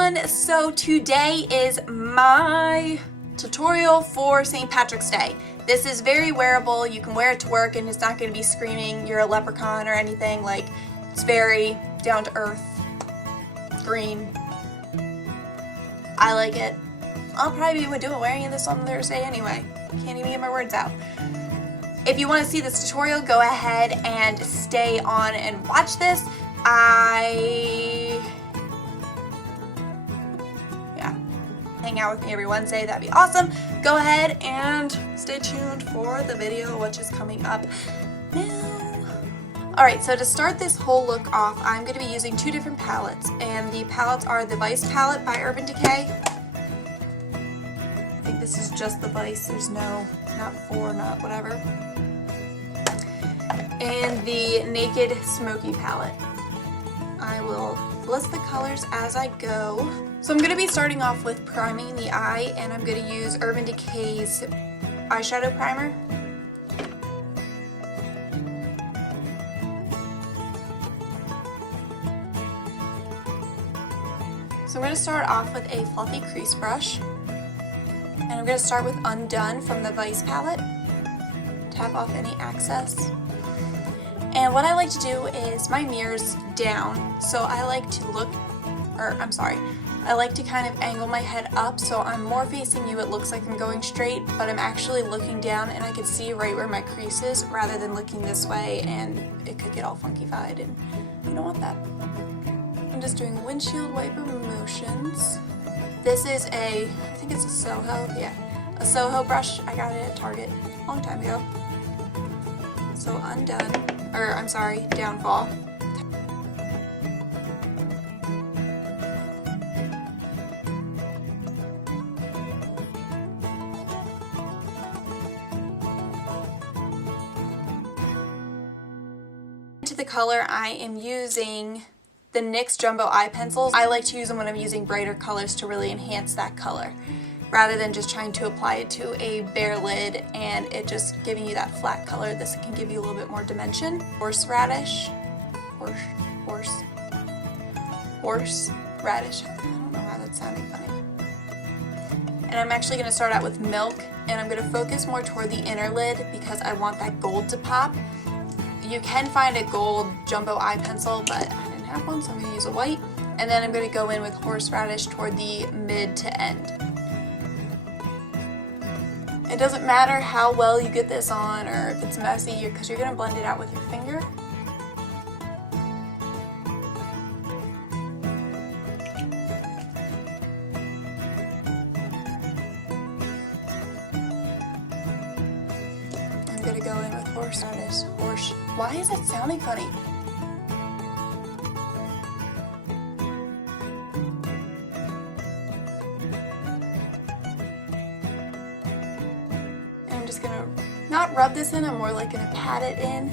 everyone, so today is my tutorial for St. Patrick's Day. This is very wearable. You can wear it to work and it's not going to be screaming you're a leprechaun or anything. Like, it's very down to earth, green. I like it. I'll probably be wearing this on Thursday anyway. Can't even get my words out. If you want to see this tutorial, go ahead and stay on and watch this. Hang out with me every Wednesday, that'd be awesome. Go ahead and stay tuned for the video, which is coming up now. Alright, so to start this whole look off, I'm going to be using two different palettes, and the palettes are the Vice palette by Urban Decay. I think this is just the Vice, there's no, not whatever. And the Naked Smokey palette. I will list the colors as I go. So I'm going to be starting off with priming the eye, and I'm going to use Urban Decay's eyeshadow primer. So I'm going to start off with a fluffy crease brush, and I'm going to start with Undone from the Vice palette. Tap off any excess. And what I like to do is, my mirror's down, so I like to I like to kind of angle my head up so I'm more facing you. It looks like I'm going straight, but I'm actually looking down and I can see right where my crease is rather than looking this way, and it could get all funky-fied and you don't want that. I'm just doing windshield wiper motions. This is I think it's a Soho, yeah. A Soho brush. I got it at Target a long time ago. So Downfall. To the color, I am using the NYX Jumbo Eye Pencils. I like to use them when I'm using brighter colors to really enhance that color, rather than just trying to apply it to a bare lid and it just giving you that flat color. This can give you a little bit more dimension. Horseradish. I don't know why that's sounding funny. And I'm actually going to start out with Milk, and I'm going to focus more toward the inner lid because I want that gold to pop. You can find a gold jumbo eye pencil, but I didn't have one, so I'm going to use a white. And then I'm going to go in with Horseradish toward the mid to end. It doesn't matter how well you get this on or if it's messy, because you're going to blend it out with your finger. I'm going to go in with Horseradish. Why is it sounding funny? I'm just gonna not rub this in, I'm more like gonna pat it in.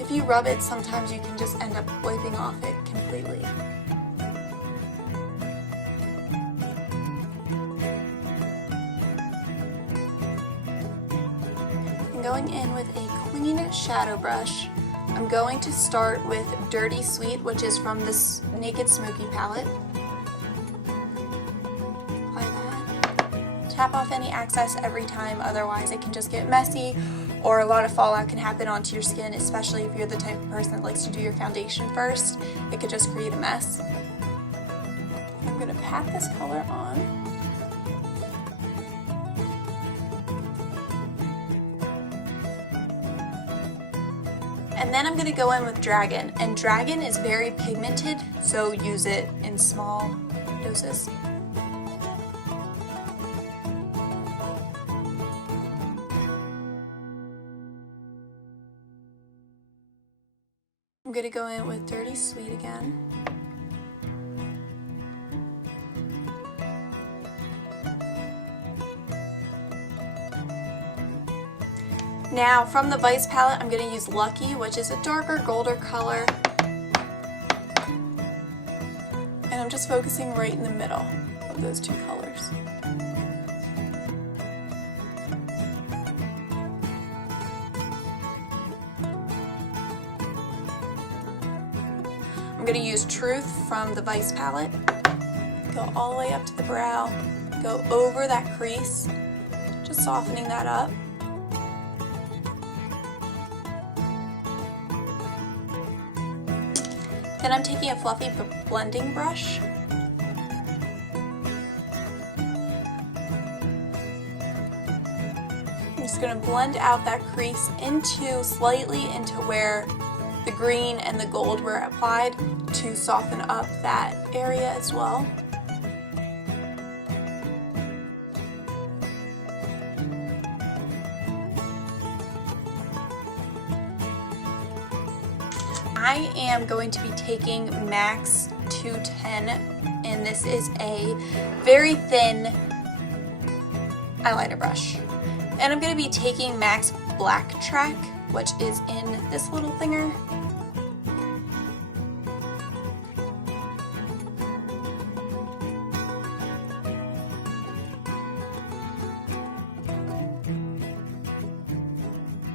If you rub it, sometimes you can just end up wiping off it completely. I'm going in with a clean shadow brush. I'm going to start with Dirty Sweet, which is from this Naked Smokey palette. Tap off any excess every time, otherwise it can just get messy or a lot of fallout can happen onto your skin, especially if you're the type of person that likes to do your foundation first. It could just create a mess. I'm going to pat this color on. And then I'm going to go in with Dragon, and Dragon is very pigmented, so use it in small doses. I'm going to go in with Dirty Sweet again. Now from the Vice palette, I'm going to use Lucky, which is a darker, golder color. And I'm just focusing right in the middle of those two colors. I'm going to use Truth from the Vice palette. Go all the way up to the brow, go over that crease, just softening that up. Then I'm taking a fluffy blending brush. I'm just going to blend out that crease slightly into where the green and the gold were applied to soften up that area as well. I am going to be taking MAC's 210, and this is a very thin eyeliner brush. And I'm going to be taking MAC's Black Track, which is in this little thinger.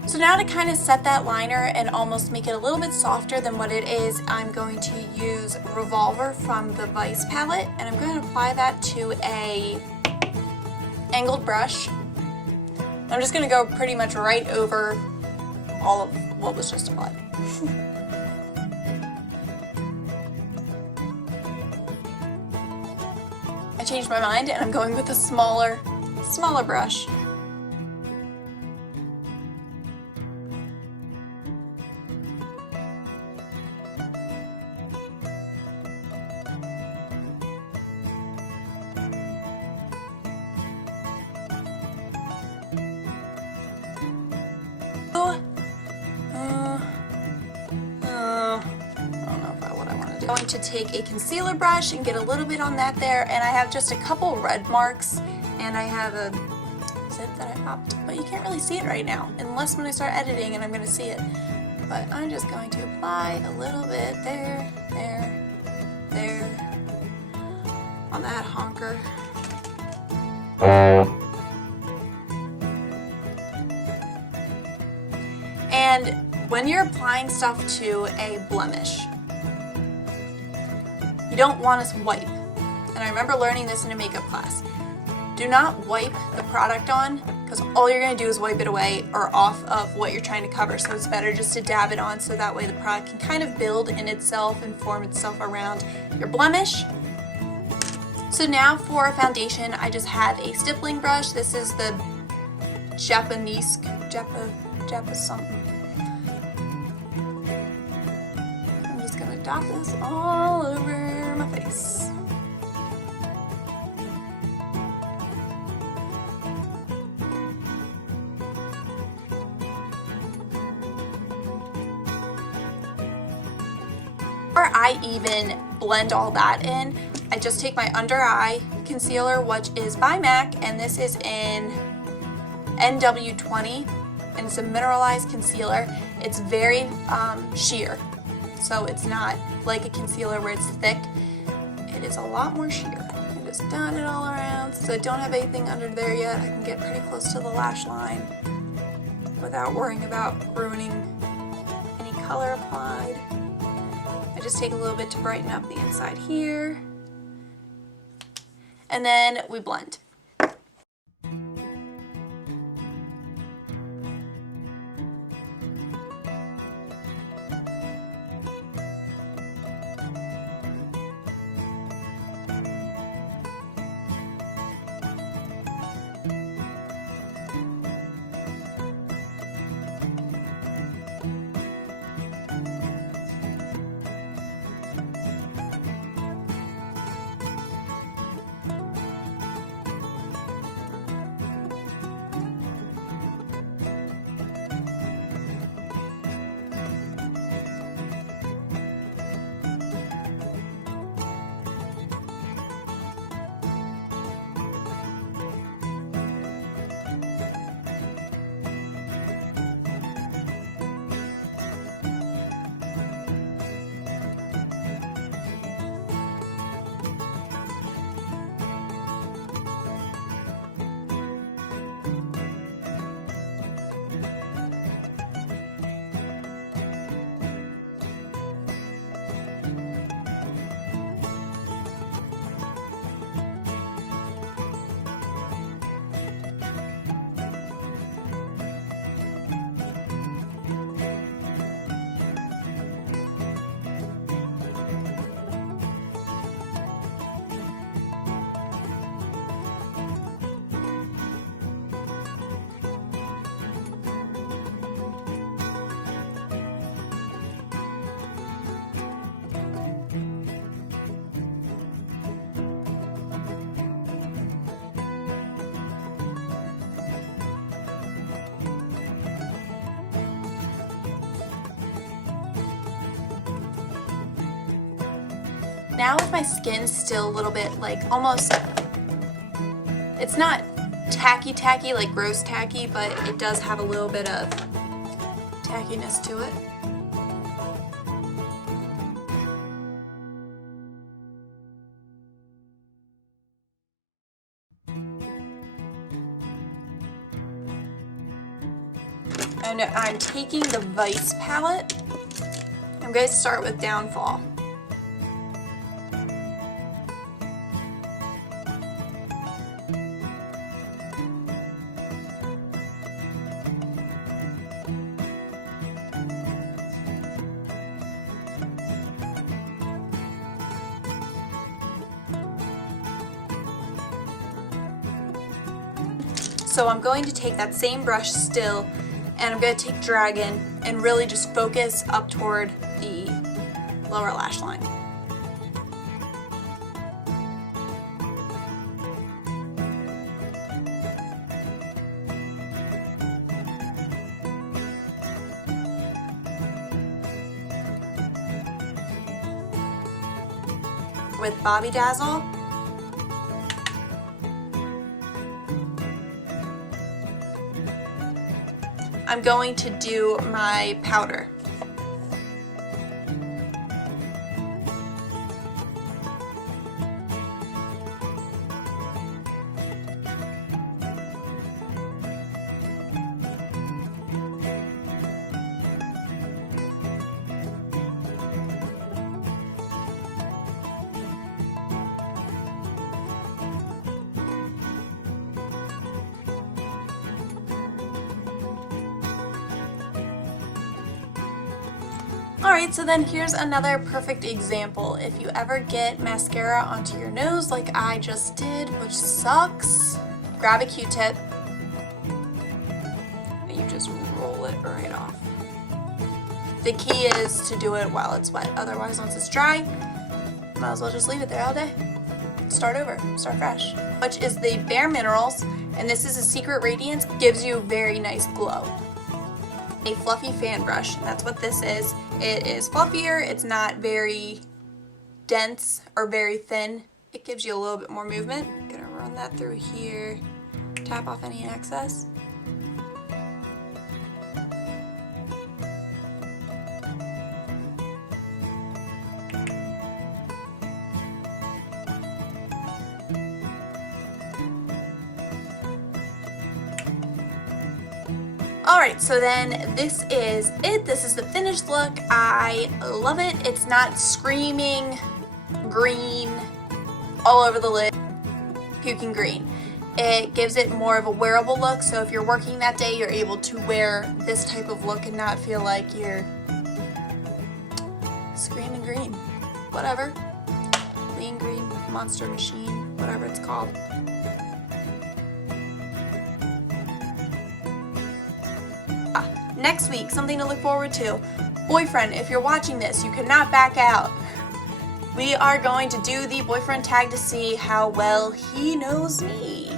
So now to kind of set that liner and almost make it a little bit softer than what it is, I'm going to use Revolver from the Vice palette, and I'm going to apply that to a angled brush. I'm just going to go pretty much right over all of what was just applied. I changed my mind and I'm going with a smaller brush. I'm going to take a concealer brush and get a little bit on that there, and I have just a couple red marks, and I have a zip that I popped, but you can't really see it right now unless when I start editing and I'm going to see it. But I'm just going to apply a little bit there, on that honker. And when you're applying stuff to a blemish, you don't want to wipe. And I remember learning this in a makeup class. Do not wipe the product on, because all you're going to do is wipe it away or off of what you're trying to cover. So it's better just to dab it on so that way the product can kind of build in itself and form itself around your blemish. So now for foundation, I just have a stippling brush. This is the Japanese something. I'm just going to dot this all over my face. Before I even blend all that in, I just take my under eye concealer, which is by MAC, and this is in NW20, and it's a mineralized concealer. It's very sheer, so it's not like a concealer where it's thick. It is a lot more sheer. I just dot it all around, so I don't have anything under there yet. I can get pretty close to the lash line without worrying about ruining any color applied. I just take a little bit to brighten up the inside here, and then we blend. now with my skin still a little bit like almost, it's not tacky like gross tacky, but it does have a little bit of tackiness to it. And I'm taking the Vice palette. I'm going to start with Downfall. So I'm going to take that same brush still, and I'm going to take Dragon and really just focus up toward the lower lash line. With Bobby Dazzle, I'm going to do my powder. Alright, so then here's another perfect example. If you ever get mascara onto your nose like I just did, which sucks, grab a Q-tip and you just roll it right off. The key is to do it while it's wet, otherwise once it's dry, might as well just leave it there all day. Start over, start fresh. Which is the Bare Minerals, and this is a Secret Radiance, gives you a very nice glow. A fluffy fan brush, that's what this is. It is fluffier, it's not very dense or very thin. It gives you a little bit more movement. I'm gonna run that through here, tap off any excess. Alright, so then this is it. This is the finished look. I love it. It's not screaming green all over the lid, puking green. It gives it more of a wearable look, so if you're working that day, you're able to wear this type of look and not feel like you're screaming green. Whatever. Lean green, monster machine, whatever it's called. Next week, something to look forward to. Boyfriend, if you're watching this, you cannot back out. We are going to do the boyfriend tag to see how well he knows me.